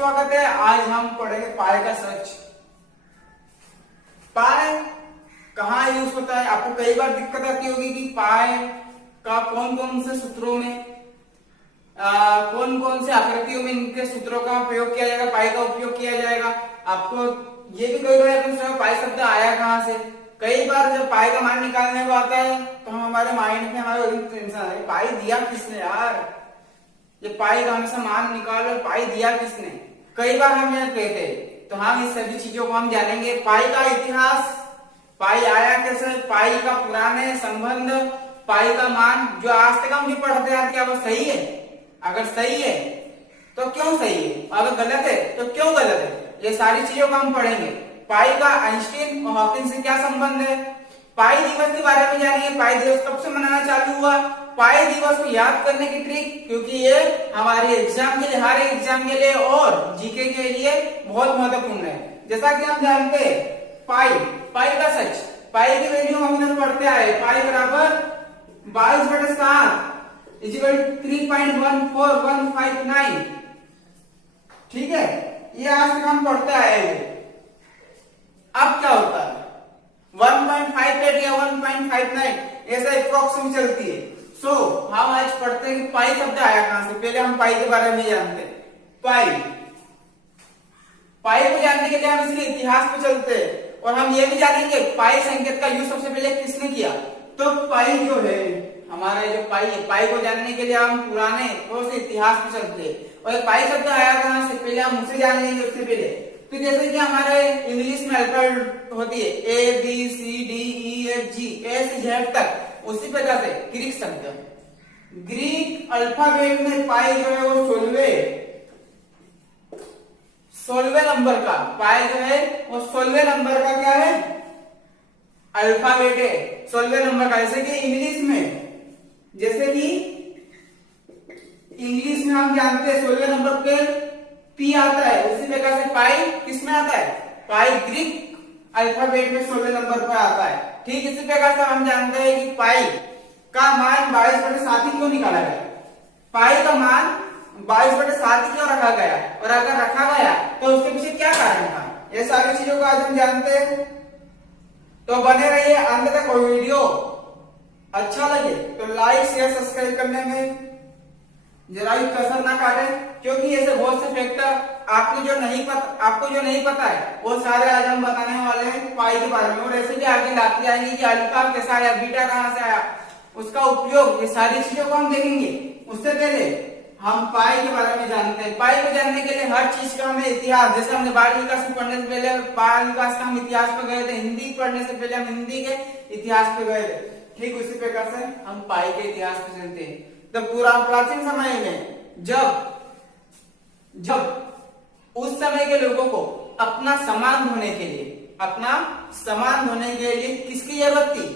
स्वागत है। आज हम पढ़ेंगे पाई का सच। पाई कहाँ यूज होता है? आपको कई बार दिक्कत आती होगी कि पाई का कौन कौन से सूत्रों में कौन कौन से आकृतियों में इनके सूत्रों का प्रयोग किया जाएगा, पाई का उपयोग किया जाएगा। आपको ये भी कई बार पूछा पाई शब्द आया कहाँ से। कई बार जब पाई का मान निकालने को आता है तो हम हमारे माइंड में हमारे टेंशन है, पाई दिया किसने यार, ये पाई का हमेशा मान निकालो, पाई दिया किसने। कई बार हम यह कहते हैं, तो हम इस सभी चीजों को हम जानेंगे। पाई का इतिहास, पाई आया कैसे, पाई का पुराने संबंध, पाई का मान जो आज तक हम जो पढ़ते हैं क्या वो सही है, अगर सही है तो क्यों सही है, अगर गलत है तो क्यों गलत है, ये सारी चीजों को हम पढ़ेंगे। पाई का आइंस्टीन और हॉकिंस से क्या संबंध है, पाई दिवस के बारे में जानेंगे। पाई दिवस कब से मनाना चालू हुआ, पाई दिवस को याद करने की ट्रिक, क्योंकि ये हमारे एग्जाम के लिए, हर एग्जाम के लिए और जीके के लिए बहुत महत्वपूर्ण है। जैसा कि हम जानते हैं पाई का सच, पाई की वैल्यू हम इधर पढ़ते आए, पाई बराबर 22/7 इक्वल 3.14159। ठीक है, ये आज तक हम पढ़ते आए हैं। अब क्या होता है 1.58 या 1.59 ऐसा अप्रोक्सीमेट चलती है। सो हम आज पढ़ते हैं कि पाई शब्द आया कहां से। पहले हम पाई के बारे में जानते हैं। पाई को जानने के लिए हम इसके इतिहास पे चलते हैं और हम ये भी जानेंगे पाई संकेत का यूज सबसे पहले किसने किया। तो पाई जो है हमारा, जो पाई है, पाई को जानने के लिए हम पुराने थोड़े से इतिहास पे चलते हैं। और पाई शब्द आया कहां से, पहले हम उसे जान लेंगे। उससे पहले तो जैसे कि हमारे इंग्लिश में अल्फाबेट होती है ABCDEFG A से Z तक, उसी प्रकार से ग्रीक शब्द, ग्रीक अल्फाबेट में पाई जो है वो 16वें नंबर का, पाई जो है वो 16वें नंबर का क्या है, अल्फाबेट है 16वें नंबर का। जैसे कि इंग्लिश में, इंग्लिश में हम जानते हैं 16वें नंबर पे पी आता है, उसी प्रकार से पाई किसमें आता है, पाई ग्रीक अल्फाबेट में 16वें नंबर पर आता है। ठीक इसी प्रकार से हम जानते हैं कि पाई का मान 22/7 ही क्यों निकाला गया, पाई का मान 22/7 क्यों रखा गया, और अगर रखा गया तो उसके पीछे क्या कारण था, ये सारी चीजों को आज हम जानते हैं। तो बने रहिए अंत तक। और वीडियो अच्छा लगे तो लाइक शेयर सब्सक्राइब करने में जरा भी कसर ना काटे, क्योंकि ऐसे बहुत से फैक्टर आपको जो नहीं पता है वो सारे आज हम बताने वाले हैं पाई के बारे में। और ऐसे भी आगे लाती आएंगी कि अल्फा कैसा आया, बीटा कहां से आया, उसका उपयोग, ये सारी चीजों को हम देखेंगे। उससे पहले हम पाई के बारे में जानते हैं। पाई को जानने के लिए हर चीज का हमें इतिहास, जैसे हमने बाल विकास को पढ़ने से पहले बाल विकास का हम इतिहास पे गए थे, हिंदी पढ़ने से पहले हम हिंदी के इतिहास पे गए थे, ठीक उसी प्रकार से हम पाई के इतिहास पे चलते हैं। तो पूरा प्राचीन समय में जब उस समय के लोगों को अपना सामान धोने के लिए किसकी जरूरत थी,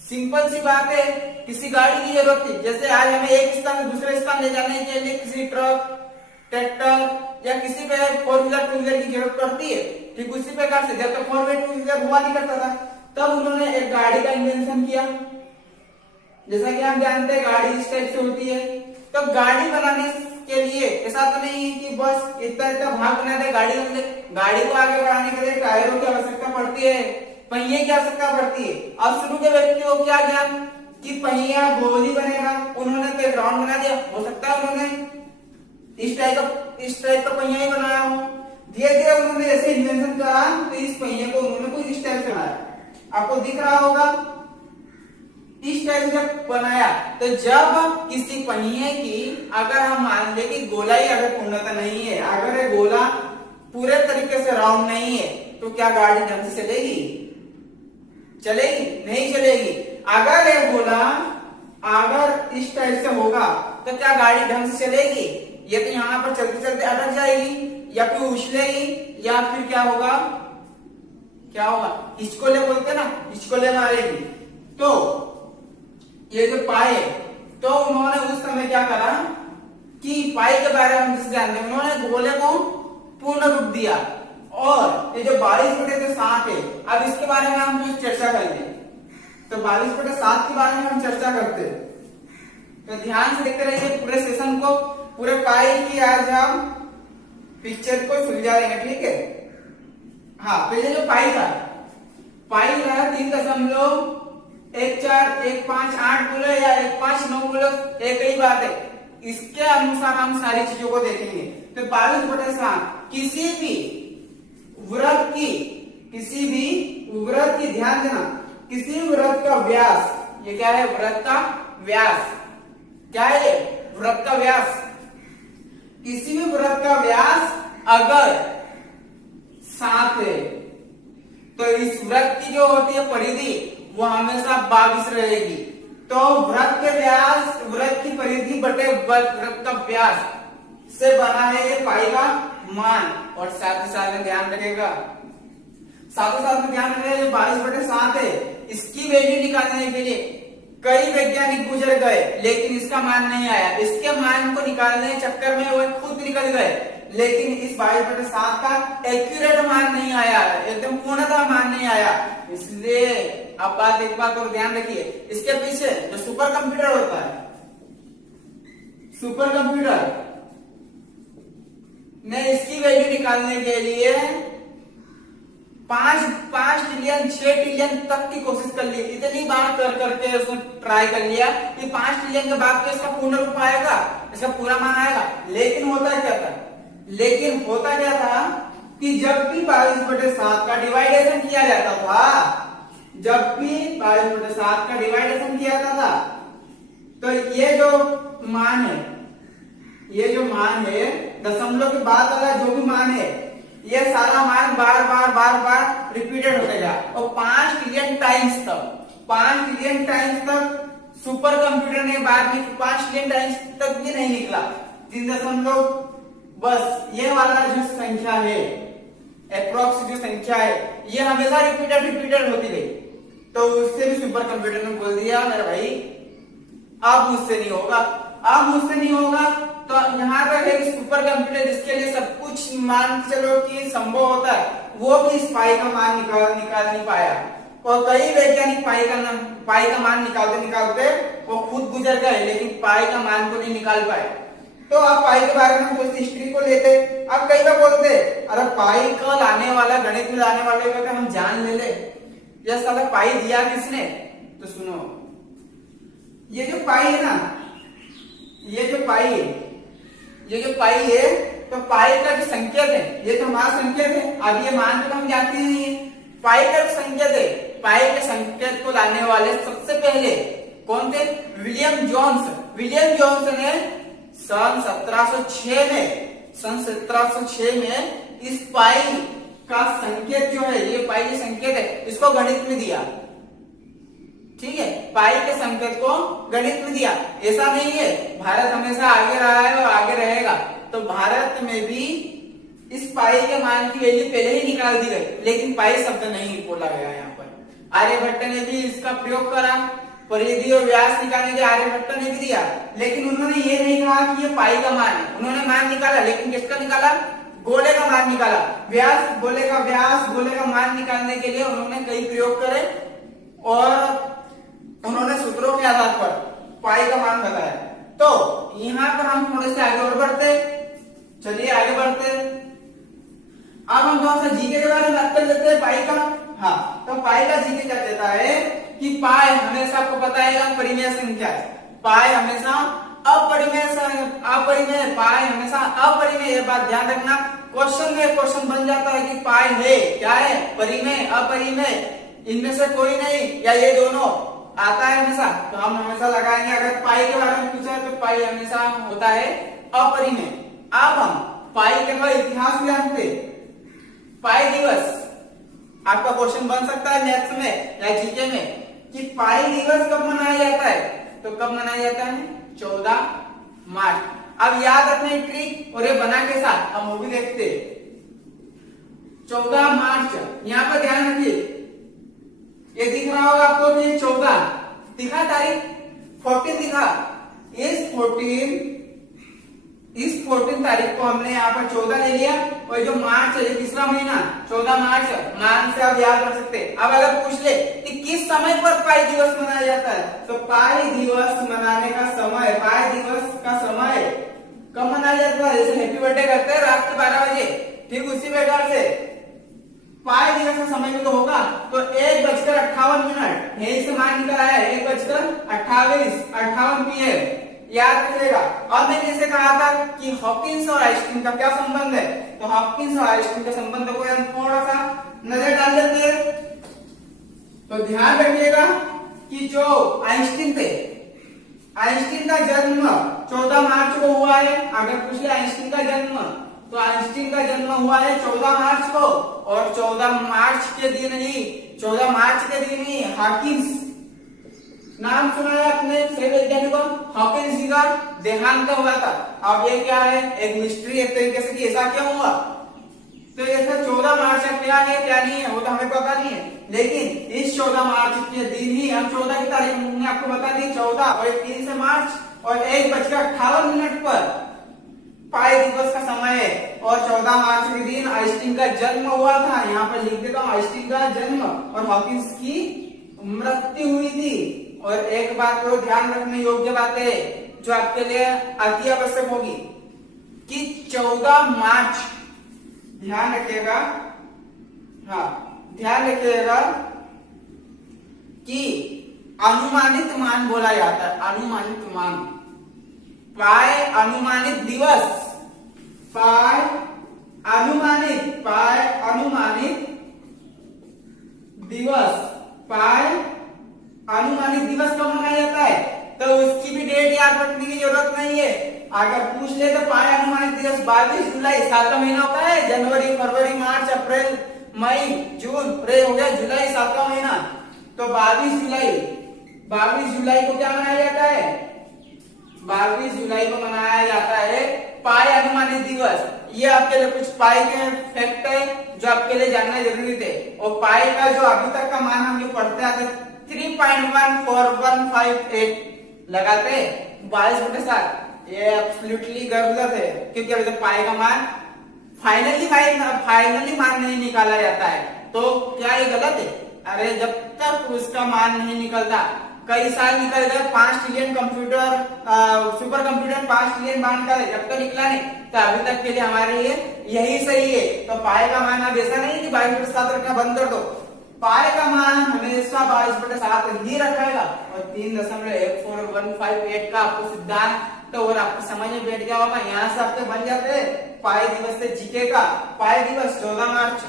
सिंपल सी बात है, किसी गाड़ी की जरूरत थी। जैसे आज हमें एक स्थान से दूसरे स्थान ले जाने के लिए किसी ट्रक, ट्रैक्टर या किसी पे 4 व्हीलर 2 व्हीलर की जरूरत पड़ती है। ठीक उसी प्रकार से जब तक 4 व्हीलर 2 व्हीलर हुआ नहीं करता था, तब उन्होंने एक गाड़ी का इन्वेंशन किया। जैसा कि हम जानते हैं गाड़ी इस टाइप से होती है। तो गाड़ी बनाने के लिए ऐसा तो नहीं है कि बस इतना भाग बना दे गाड़ी बन दे, गाड़ी को आगे बढ़ाने के लिए टायरों की आवश्यकता पड़ती है, पहिए की आवश्यकता पड़ती है। अब शुरू के व्यक्ति को क्या ज्ञान कि पहिया गोल ही बनेगा, उन्होंने तो राउंड बना दिया, हो सकता है उन्होंने इस टाइप का पहिया ही बनाया हो। धीरे धीरे उन्होंने ऐसे इन्वेंशन करा तो इस पहिए को उन्होंने कुछ इस टाइप से बनाया, आपको दिख रहा होगा इस टाइप से बनाया। तो जब किसी पहिए की अगर हम मान ले कि गोलाई अगर पूर्णता नहीं है, अगर ये गोला पूरे तरीके से राउंड नहीं है, तो क्या गाड़ी ढंग से चलेगी, नहीं चलेगी। अगर ये गोला अगर इस टाइप से होगा तो क्या गाड़ी ढंग से चलेगी, ये तो यहाँ पर चलते चलते अटक जाएगी या फिर उछलेगी या फिर क्या होगा हिचकोले बोलते ना, हिचकोले मारेगी। तो ये जो पाई, तो उन्होंने उस समय क्या करा कि पाई के बारे में हम जिसे जानते हैं, उन्होंने गोले को पूर्ण रूप दिया। और ये जो 22/7 है, अब इसके बारे में हम कुछ चर्चा करेंगे। तो 22/7 के बारे में हम चर्चा करते हैं, तो ध्यान से देखते रहिए पूरे सेशन को, पूरे पाई की आज हम पिक्चर को सुलझा देंगे, ठीक है। हाँ, पहले जो पाई था 3.148 बोलो या 159 बोलो, एक ही बात है। इसके अनुसार हम सारी चीजों को देखेंगे। तो 22/7 किसी भी वृत्त की ध्यान देना, किसी भी वृत्त का व्यास, ये क्या है, वृत्त का व्यास, क्या है ये, वृत्त का व्यास। किसी भी वृत्त का व्यास अगर 7 है तो इस वृत्त की जो होती है परिधि वो हमेशा 22 रहेगी। तो वृत्त के व्यास, वृत्त की परिधि बटे वृत्त का व्यास से बना है ये पाई का मान। और साथ ही साथ में ध्यान रखिएगा, जो 22/7 है, इसकी वैल्यू निकालने के लिए कई वैज्ञानिक गुजर गए, लेकिन इसका मान नहीं आया। इसके मान को निकालने के चक्कर में वो खुद निकल गए, लेकिन इस 22/7 का एक्यूरेट मान नहीं आया, एकदम पूर्णतः मान नहीं आया। इसलिए आप एक बात और ध्यान रखिए, इसके पीछे जो सुपर कंप्यूटर होता है, सुपर कंप्यूटर ने इसकी वैल्यू निकालने के लिए 5 ट्रिलियन 6 ट्रिलियन तक की कोशिश कर ली। इतनी बार कर करके उसने ट्राई कर लिया कि 5 ट्रिलियन के बाद तो इसका पूर्ण रूप आएगा, इसका पूरा मान आएगा। लेकिन होता क्या था कि जब भी 22/7 का डिवाइडेशन किया जाता था, जब भी 22/7 का डिवाइडेशन किया जाता था, तो ये जो मान है दशमलव के बाद वाला जो भी मान है, ये सारा मान बार बार रिपीटेड होता गया। और 5 ट्रिलियन टाइम्स तक सुपर कंप्यूटर ने बाद में 5 ट्रिलियन टाइम्स तक भी नहीं निकला। 3 बस ये वाला जो संख्या है, अप्रोक्स जो संख्या है, ये हमेशा रिपीटेड होती गई। तो उससे भी सुपर कंप्यूटर ने बोल दिया, मेरे भाई अब मुझसे नहीं होगा। तो यहाँ पर है कि सुपर कंप्यूटर जिसके लिए सब कुछ मान चलो कि संभव होता है, वो भी इस पाई का मान निकाल नहीं पाया। और कई वैज्ञानिक पाई का मान निकालते वो खुद गुजर गए, लेकिन पाई का मान को नहीं निकाल पाए। तो आप पाई के बारे में कुछ हिस्ट्री को लेते, आप कई बार बोलते अरे पाई का लाने वाला, गणित में लाने वाले का हम जान ले ये साला पाई दिया किसने। तो सुनो, ये जो पाई है ना, ये जो पाई है, तो पाई का जो संकेत है, ये तो हमारा संकेत है। अब ये मान तो हम जानते नहीं है, पाई का जो संकेत है, पाई के संकेत को लाने वाले सबसे पहले कौन थे? विलियम जोन्स ने सन 1706 में इस पाई का संकेत जो है, ये पाई के संकेत है, इसको गणित में दिया। ठीक है, पाई के संकेत को गणित में दिया। ऐसा नहीं है, भारत हमेशा आगे रहा है और आगे रहेगा। तो भारत में भी इस पाई के मान की वैल्यू पहले ही निकाल दी गई, लेकिन पाई शब्द नहीं बोला गया यहाँ पर। आर्यभट्ट ने भी इसका प्रयोग करा, परिधि और व्यास निकालने के आर्यभट्ट ने भी दिया, लेकिन उन्होंने ये नहीं कहा कि ये पाई का मान है। उन्होंने मान निकाला, लेकिन किसका निकाला? गोले का मान निकाला। गोले का मान निकालने के लिए उन्होंने कई प्रयोग करे और उन्होंने सूत्रों के आधार पर पाई का मान बताया। तो यहाँ पर हम थोड़े से आगे और बढ़ते, चलिए आगे बढ़ते। अब हम थोड़ा सा जीके के बारे में बात कर लेते हैं पाई का। हाँ, तो पाई का जीके क्या कहता है कि पाई हमेशा, आपको पता है, अपरिमेय संख्या है। पाई हमेशा अपरिमेय, पाई हमेशा अपरिमेय। ये बात ध्यान रखना, क्वेश्चन बन जाता है कि पाई है क्या है? परिमेय, अपरिमेय, इनमें से कोई नहीं या ये दोनों आता है हमेशा। तो हम हमेशा लगाएंगे, अगर पाई के बारे में पूछा तो पाई हमेशा होता है अपरिमेय। अब हम पाई के इतिहास में जानते, पाई दिवस आपका क्वेश्चन बन सकता है मैथ्स में या जीके में कि पाई दिवस कब मनाया जाता है। तो कब मनाया जाता है? 14 मार्च। अब याद रखने ट्रिक, और ये बना के साथ हम वो भी देखते। 14 मार्च, यहाँ पर ध्यान रखिए, ये दिख रहा होगा आपको कि 14 दिखा, तारीख 14 दिखा। इस 14 तारीख को हमने यहाँ पर 14 ले लिया, और जो मार्च है, तीसरा महीना 14 मार्च, मान से आप याद रख सकते हैं। अब अगर पूछ ले कि किस समय पर पाई दिवस मनाया जाता है, तो पाई दिवस मनाने का समय, पाई दिवस का समय कब मनाया जाता है? जैसे हैप्पी बर्थडे करते हैं रात के 12 बजे, ठीक उसी प्रकार से पाए दिवस का समय भी तो होगा। तो 1:58 यही से मान निकल आया, 1:28 PM, याद रखिएगा। और मैंने जैसे कहा था कि हॉकिंस और आइंस्टीन का क्या संबंध है, तो हॉकिंस और आइंस्टीन के संबंध को हम थोड़ा सा नजर डाल लेते हैं। तो ध्यान रखिएगा कि जो आइंस्टीन थे, आइंस्टीन का जन्म 14 मार्च को हुआ है। अगर पूछ ले आइंस्टीन का जन्म, तो आइंस्टीन का जन्म हुआ है 14 मार्च को, और 14 मार्च के दिन ही हॉकिंस, नाम सुना है अपने छह वैज्ञानिकों, हॉकिंस जी का देहांत हुआ था। अब ये क्या है, एक मिस्ट्री एक तरीके से कि ऐसा क्या हुआ। तो ऐसा 14 मार्च क्या है क्या नहीं है वो तो हमें पता नहीं है, लेकिन इस 14 मार्च के दिन ही, हम 14 की तारीख हमने आपको बता दी 14 और 3 से मार्च और 1:58 पर पाए दिवस का समय है। और 14 मार्च के दिन आइंस्टीन का जन्म हुआ था, यहाँ पर लिख देता हूँ आइंस्टीन का जन्म, और हॉकिंस की मृत्यु हुई थी। और एक बात तो ध्यान रखने योग्य बात है जो आपके लिए अति आवश्यक होगी कि 14 मार्च, ध्यान रखिएगा, हाँ ध्यान रखिएगा कि अनुमानित मान बोला जाता है, अनुमानित मान, पाए अनुमानित दिवस, पाए अनुमानित दिवस, पाए अनुमानित दिवस कब मनाया जाता है, तो उसकी भी डेट याद रखने की जरूरत नहीं है। अगर पूछ ले तो पाए अनुमानित दिवस 22 जुलाई, साल का महीना होता है, जनवरी फरवरी मार्च अप्रैल मई जून, अप्रैल हो गया जुलाई, साल का महीना। तो 22 जुलाई को क्या मनाया जाता है, 22 जुलाई को मनाया जाता है पाए अनुमानित दिवस। ये आपके लिए कुछ पाए के फैक्ट है जो आपके लिए जानना जरूरी थे। और पाए का जो अभी तक का मान हम जो पढ़ते आते 3.14158 लगाते 22/7, ये एब्सोल्युटली गलत है, क्योंकि अभी तक पाए का मान फाइनली मान नहीं निकाला जाता है। तो क्या ये गलत है? अरे जब तक उसका मान नहीं निकलता, कई साल निकल गए, 5 trillion computer super computer 5 trillion मान निकाले, जब तक निकला नहीं तो अभी तक के लिए हमारे लिए यही सही है। तो पाए का मान अब ऐसा नहीं कि 22/7 रखना बंद कर दो, पाए का मान हमेशा 22/7 ही रखेगा। और 3.14158 का आपको सिद्धांत तो और आपको समझ में बैठ गया होगा। यहाँ से आपके बन जाते हैं पाए दिवस से जीके का। पाए दिवस 14 मार्च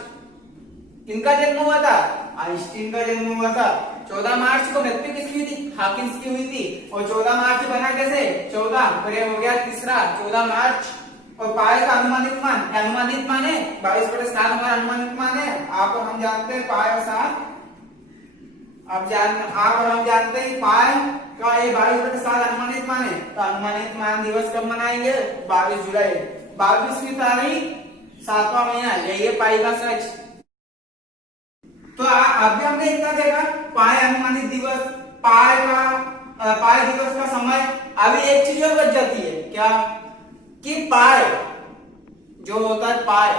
किनका जन्म हुआ था, आइंस्टीन का जन्म हुआ था। 14 मार्च को मृत्यु किसकी हुई थी, हॉकिंस की हुई थी। और 14 मार्च बना कैसे, 14 हो गया तीसरा 14 मार्च। और पाए का अनुमानित मान है 22/7 हमारा अनुमानित मान है। आप और हम जानते हैं पाए और 7, आप और हम जानते हैं पाए का ये 22/7 अनुमानित मान है। तो अनुमानित मान दिवस कब मनाएंगे, 22 जुलाई, 22वीं तारीख 7वां महीना, यही है पाए का सच। तो अभी हमने इतना देखा पाए अनुमानित दिवस, पाए दिवस का समय। अभी एक चीज और बच जाती है, क्या कि पाए जो होता है पाए,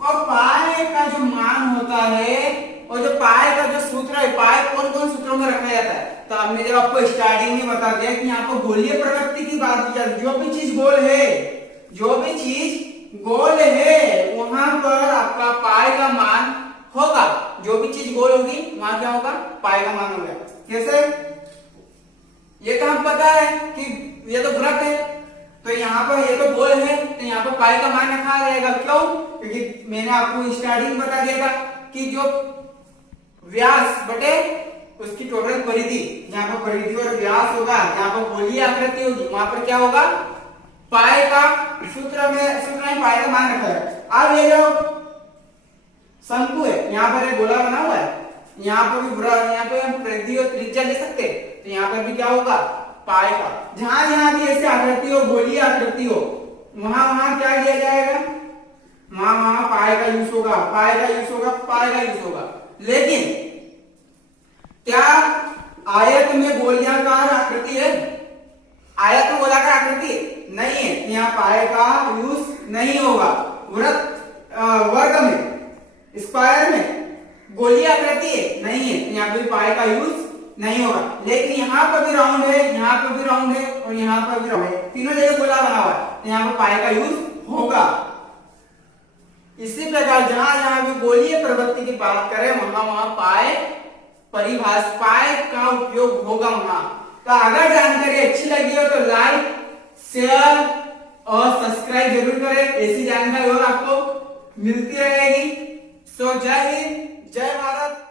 और पाए का जो मान होता है, और जो पाए का जो सूत्र है, पाए कौन कौन सूत्रों में रखा जाता है। तो हमने जब आपको स्टार्टिंग में बता दिया कि यहाँ पर गोलीय प्रवृत्ति की बात की जाती है, जो भी चीज गोल है वहां पर आपका पाए का मान होगा। जो भी चीज गोल होगी वहां क्या होगा, पाए का मान होगा। कैसे, ये तो हम पता है कि ये तो वृत्त है, तो यहाँ पर ये तो गोल है, तो यहाँ पर पाए का मान रखा रहेगा। क्यों, क्योंकि मैंने आपको स्टार्टिंग में बता दिया था कि जो व्यास बटे उसकी टोटल परिधि, जहाँ पर परिधि और व्यास होगा, जहाँ पर गोलीय आकृति होगी, वहां पर क्या होगा, पाए का सूत्र में पाए का मान रखा है। अब ये जो शंकु है, यहाँ पर एक गोला बना हुआ है, यहाँ पर भी यहाँ पे हम परिधि और त्रिज्या ले सकते हैं, तो यहाँ पर भी क्या होगा, पाए का। जहां भी ऐसे आकृति हो, गोलीय आकृति हो, वहां क्या किया जाएगा, वहां पाए का यूज होगा। लेकिन क्या आयत में गोलियाकार आकृति है, आयत में गोलाकार आकृति नहीं है, यहाँ पाए का यूज नहीं होगा। वृत्त वर्ग में, स्क्वायर में गोलीय आकृति नहीं है, यहाँ पे पाए का यूज नहीं होगा। लेकिन यहाँ पर भी राउंड है, यहाँ पर भी राउंड है और यहाँ पर भी राउंड है, तीनों जगह गोला बना हुआ है, तो यहाँ पर पाए का यूज होगा। इसी प्रकार जहां जहां भी गोलीय प्रवृत्ति की बात करें वहां वहां पाए परिभाषा पाए का उपयोग होगा वहां। तो अगर जानकारी अच्छी लगी हो तो लाइक शेयर और सब्सक्राइब जरूर करें, ऐसी जानकारी और आपको मिलती रहेगी। सो जय हिंद, जय भारत।